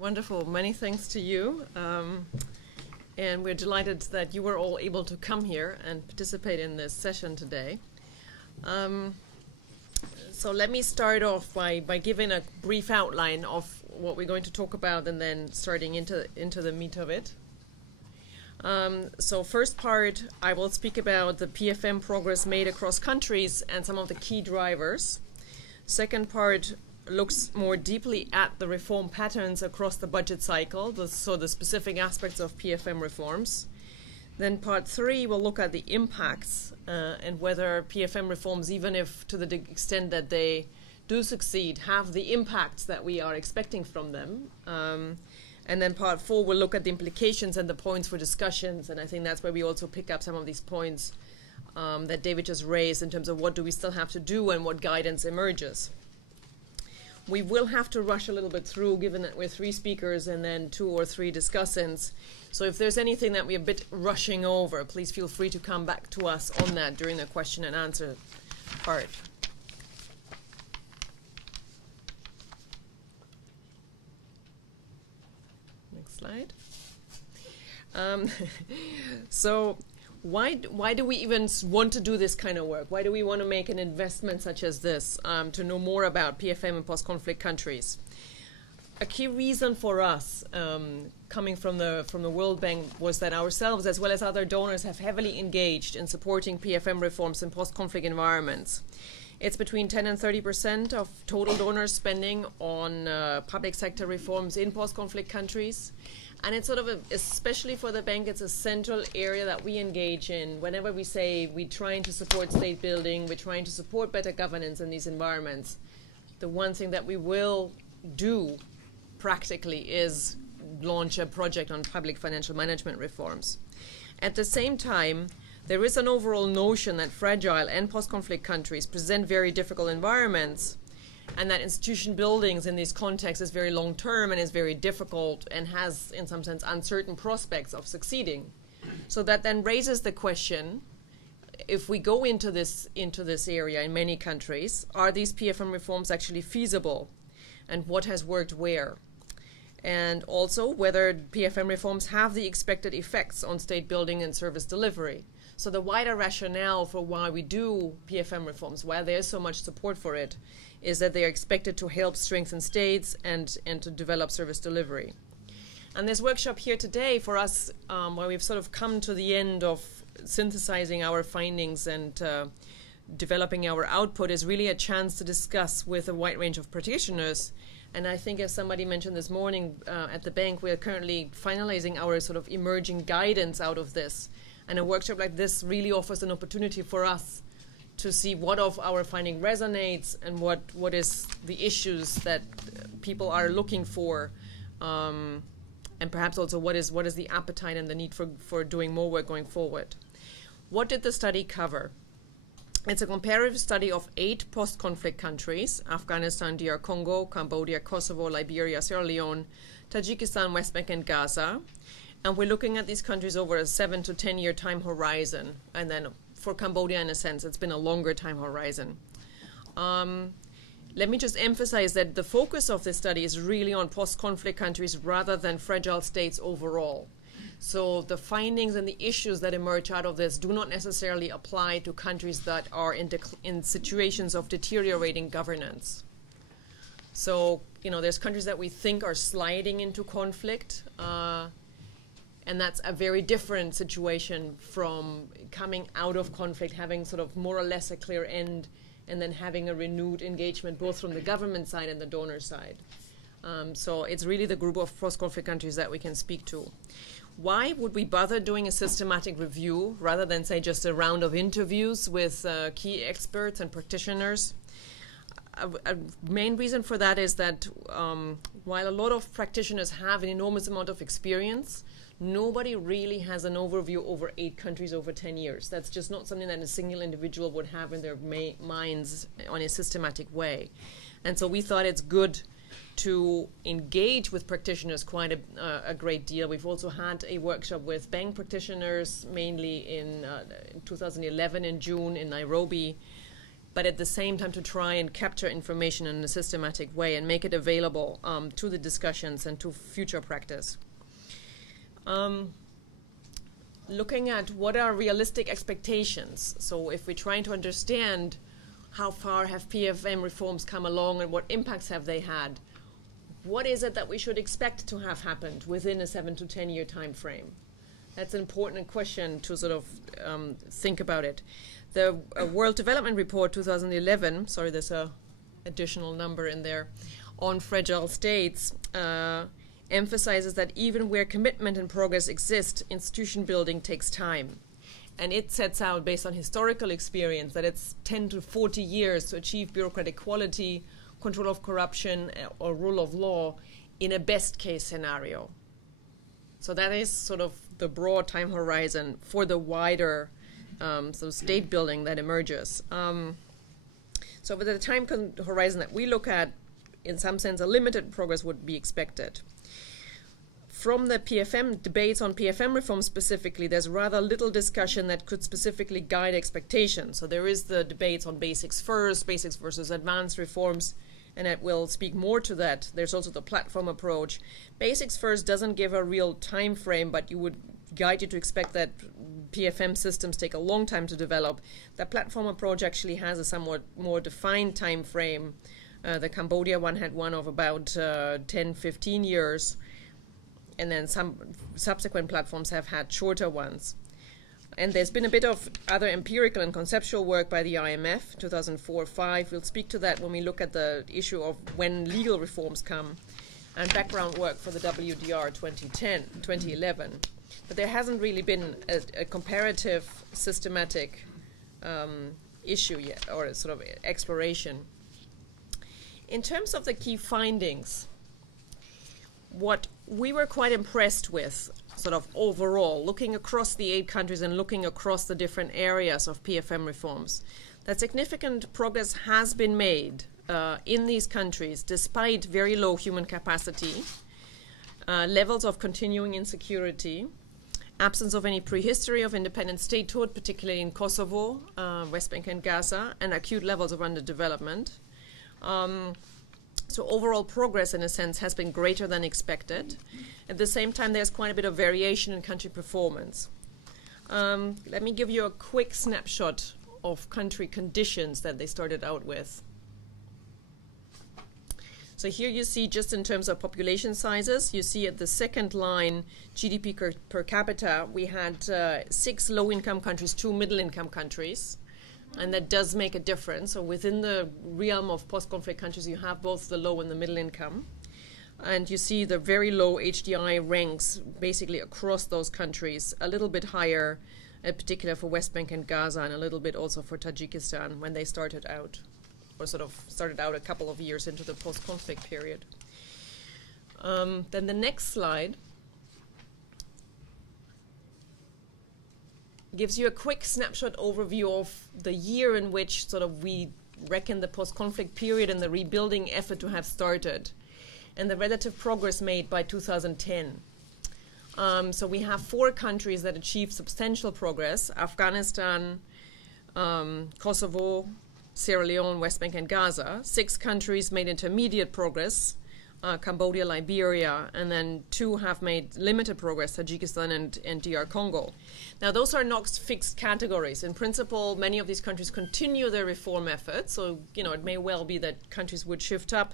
Wonderful. Many thanks to you. And we're delighted that you were all able to come here and participate in this session today. So let me start off by giving a brief outline of what we're going to talk about and then starting into the meat of it. So first part, I will speak about the PFM progress made across countries and some of the key drivers. Second part looks more deeply at the reform patterns across the budget cycle, so the specific aspects of PFM reforms. Then part 3 will look at the impacts and whether PFM reforms, even if to the extent that they do succeed, have the impacts that we are expecting from them. And then part 4 will look at the implications and the points for discussions, and I think that's where we also pick up some of these points that David just raised in terms of what do we still have to do and what guidance emerges. We will have to rush a little bit through, given that we're 3 speakers and then 2 or 3 discussants. So if there's anything that we're a bit rushing over, please feel free to come back to us on that during the question and answer part. Next slide. So why do we even want to do this kind of work? Why do we want to make an investment such as this to know more about PFM in post-conflict countries? A key reason for us coming from the World Bank was that ourselves, as well as other donors, have heavily engaged in supporting PFM reforms in post-conflict environments. It's between 10 and 30% of total donors spending on public sector reforms in post-conflict countries. And it's sort of, especially for the bank, it's a central area that we engage in. Whenever we say we're trying to support state building, we're trying to support better governance in these environments, the one thing that we will do practically is launch a project on public financial management reforms. At the same time, there is an overall notion that fragile and post-conflict countries present very difficult environments, and that institution buildings in these contexts is very long-term and is very difficult and has, in some sense, uncertain prospects of succeeding. So that then raises the question, if we go into this area in many countries, are these PFM reforms actually feasible? And what has worked where? And also whether PFM reforms have the expected effects on state building and service delivery. So the wider rationale for why we do PFM reforms, why there is so much support for it, is that they are expected to help strengthen states and to develop service delivery. And this workshop here today for us, where we've sort of come to the end of synthesizing our findings and developing our output, is really a chance to discuss with a wide range of practitioners. And I think, as somebody mentioned this morning at the bank, we are currently finalizing our sort of emerging guidance out of this. And a workshop like this really offers an opportunity for us to see what of our finding resonates and what is the issues that people are looking for, and perhaps also what is the appetite and the need for doing more work going forward. What did the study cover? It's a comparative study of 8 post-conflict countries: Afghanistan, DR Congo, Cambodia, Kosovo, Liberia, Sierra Leone, Tajikistan, West Bank, and Gaza. And we're looking at these countries over a 7 to 10 year time horizon. And then for Cambodia, in a sense, it's been a longer time horizon. Let me just emphasize that the focus of this study is really on post-conflict countries rather than fragile states overall. So the findings and the issues that emerge out of this do not necessarily apply to countries that are in situations of deteriorating governance. So, there's countries that we think are sliding into conflict, and that's a very different situation from coming out of conflict, having sort of more or less a clear end, and then having a renewed engagement both from the government side and the donor side. So it's really the group of post-conflict countries that we can speak to. Why would we bother doing a systematic review rather than, say, just a round of interviews with key experts and practitioners? A main reason for that is that while a lot of practitioners have an enormous amount of experience, nobody really has an overview over 8 countries over 10 years. That's just not something that a single individual would have in their minds on a systematic way. And so we thought it's good to engage with practitioners quite a great deal. We've also had a workshop with bank practitioners, mainly in 2011 in June in Nairobi. but at the same time to try and capture information in a systematic way and make it available to the discussions and to future practice. Looking at what are realistic expectations. So if we're trying to understand how far have PFM reforms come along and what impacts have they had, what is it that we should expect to have happened within a 7 to 10 year time frame? That's an important question to sort of think about it. The World Development Report 2011, sorry, there's a additional number in there, on fragile states, emphasizes that even where commitment and progress exist, institution building takes time. And it sets out, based on historical experience, that it's 10 to 40 years to achieve bureaucratic quality, control of corruption, or rule of law in a best case scenario. So that is sort of the broad time horizon for the wider state building that emerges. So with the time horizon that we look at, in some sense, a limited progress would be expected. From the PFM debates on PFM reform specifically, there's rather little discussion that could specifically guide expectations. So there is the debates on basics first, basics versus advanced reforms, and I will speak more to that. There's also the platform approach. Basics first doesn't give a real time frame, but you would guide you to expect that PFM systems take a long time to develop. The platform approach actually has a somewhat more defined time frame. The Cambodia one had one of about 10, 15 years, and then some subsequent platforms have had shorter ones. And there's been a bit of other empirical and conceptual work by the IMF, 2004-05. We'll speak to that when we look at the issue of when legal reforms come, and background work for the WDR 2011. But there hasn't really been a comparative, systematic issue yet, or a sort of exploration. In terms of the key findings, what we were quite impressed with, sort of overall, looking across the 8 countries and looking across the different areas of PFM reforms, that significant progress has been made in these countries despite very low human capacity, levels of continuing insecurity, absence of any prehistory of independent statehood, particularly in Kosovo, West Bank and Gaza, and acute levels of underdevelopment. So overall progress, in a sense, has been greater than expected. At the same time, there's quite a bit of variation in country performance. Let me give you a quick snapshot of country conditions that they started out with. So here you see, just in terms of population sizes, you see at the second line, GDP per capita, we had 6 low-income countries, 2 middle-income countries. And that does make a difference. So within the realm of post-conflict countries, you have both the low and the middle income. And you see the very low HDI ranks basically across those countries, a little bit higher, in particular for West Bank and Gaza, and a little bit also for Tajikistan when they started out, or sort of started out a couple of years into the post-conflict period. Then the next slide gives you a quick snapshot overview of the year in which sort of we reckon the post-conflict period and the rebuilding effort to have started, and the relative progress made by 2010. So we have 4 countries that achieved substantial progress: Afghanistan, Kosovo, Sierra Leone, West Bank and Gaza. 6 countries made intermediate progress: Cambodia, Liberia, and then 2 have made limited progress, Tajikistan and DR Congo. Now, those are not fixed categories. In principle, many of these countries continue their reform efforts, so it may well be that countries would shift up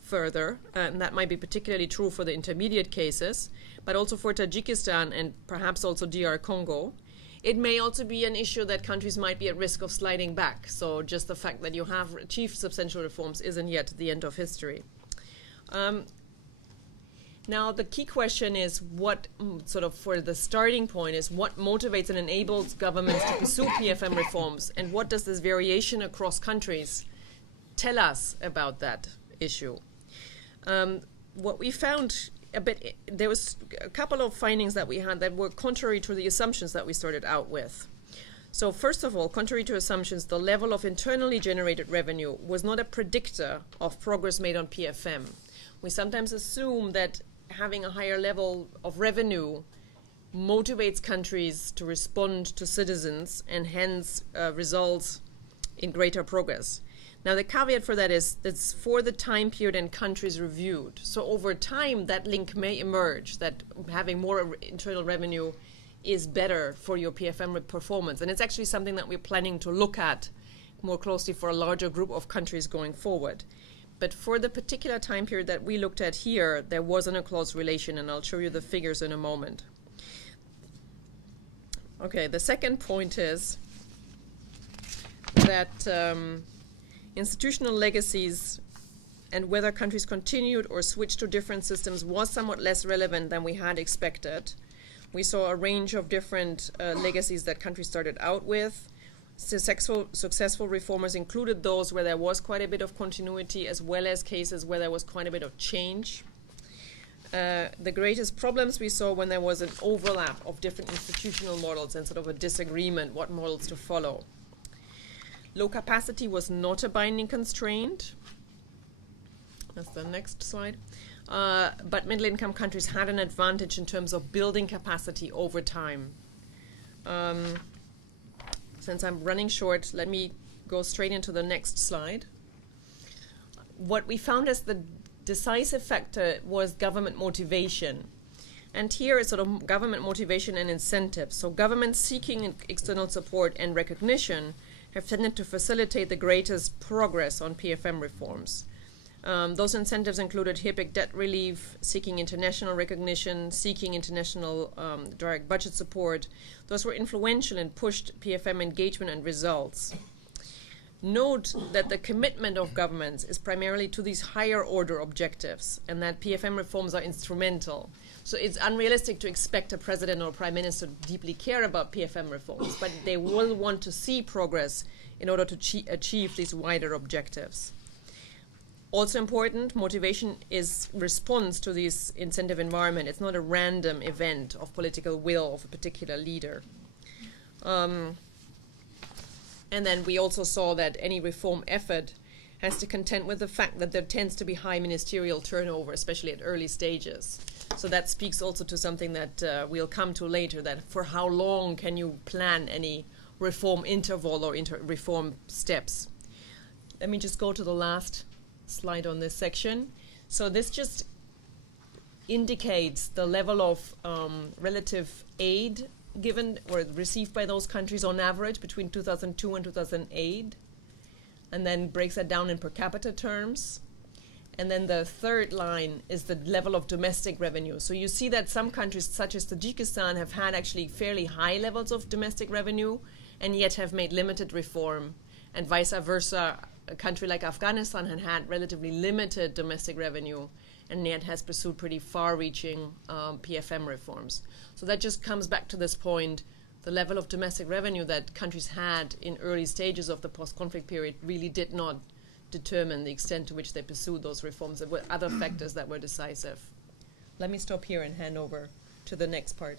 further, and that might be particularly true for the intermediate cases, but also for Tajikistan and perhaps also DR Congo. It may also be an issue that countries might be at risk of sliding back, so just the fact that you have achieved substantial reforms isn't yet the end of history. Now, the key question is what sort of, for the starting point, is what motivates and enables governments to pursue PFM reforms, and what does this variation across countries tell us about that issue? What we found there was a couple of findings that we had that were contrary to the assumptions that we started out with. So first of all, contrary to assumptions, the level of internally generated revenue was not a predictor of progress made on PFM. We sometimes assume that having a higher level of revenue motivates countries to respond to citizens and hence results in greater progress. Now, the caveat for that is that's for the time period and countries reviewed. So over time, that link may emerge, that having more internal revenue is better for your PFM performance. And it's actually something that we're planning to look at more closely for a larger group of countries going forward. But for the particular time period that we looked at here, there wasn't a close relation, and I'll show you the figures in a moment. Okay, the second point is that institutional legacies and whether countries continued or switched to different systems was somewhat less relevant than we had expected. We saw a range of different legacies that countries started out with. Successful reformers included those where there was quite a bit of continuity, as well as cases where there was quite a bit of change. The greatest problems we saw when there was an overlap of different institutional models and sort of a disagreement what models to follow. Low capacity was not a binding constraint. That's the next slide. But middle-income countries had an advantage in terms of building capacity over time. Since I'm running short, let me go straight into the next slide. What we found as the decisive factor was government motivation. And here is sort of government motivation and incentives. So governments seeking external support and recognition have tended to facilitate the greatest progress on PFM reforms. Those incentives included HIPC debt relief, seeking international recognition, seeking international direct budget support. Those were influential and pushed PFM engagement and results. Note that the commitment of governments is primarily to these higher order objectives, and that PFM reforms are instrumental. So it's unrealistic to expect a president or prime minister to deeply care about PFM reforms, but they will want to see progress in order to achieve these wider objectives. Also important, motivation is response to this incentive environment. It's not a random event of political will of a particular leader. And then we also saw that any reform effort has to contend with the fact that there tends to be high ministerial turnover, especially at early stages. So that speaks also to something that we'll come to later, that for how long can you plan any reform interval or reform steps. Let me just go to the last slide on this section. So this just indicates the level of relative aid given or received by those countries on average between 2002 and 2008, and then breaks that down in per capita terms. And then the third line is the level of domestic revenue. So you see that some countries, such as Tajikistan, have had actually fairly high levels of domestic revenue and yet have made limited reform, and vice versa. A country like Afghanistan had relatively limited domestic revenue and yet has pursued pretty far-reaching PFM reforms. So that just comes back to this point. The level of domestic revenue that countries had in early stages of the post-conflict period really did not determine the extent to which they pursued those reforms. There were other factors that were decisive. Let me stop here and hand over to the next part.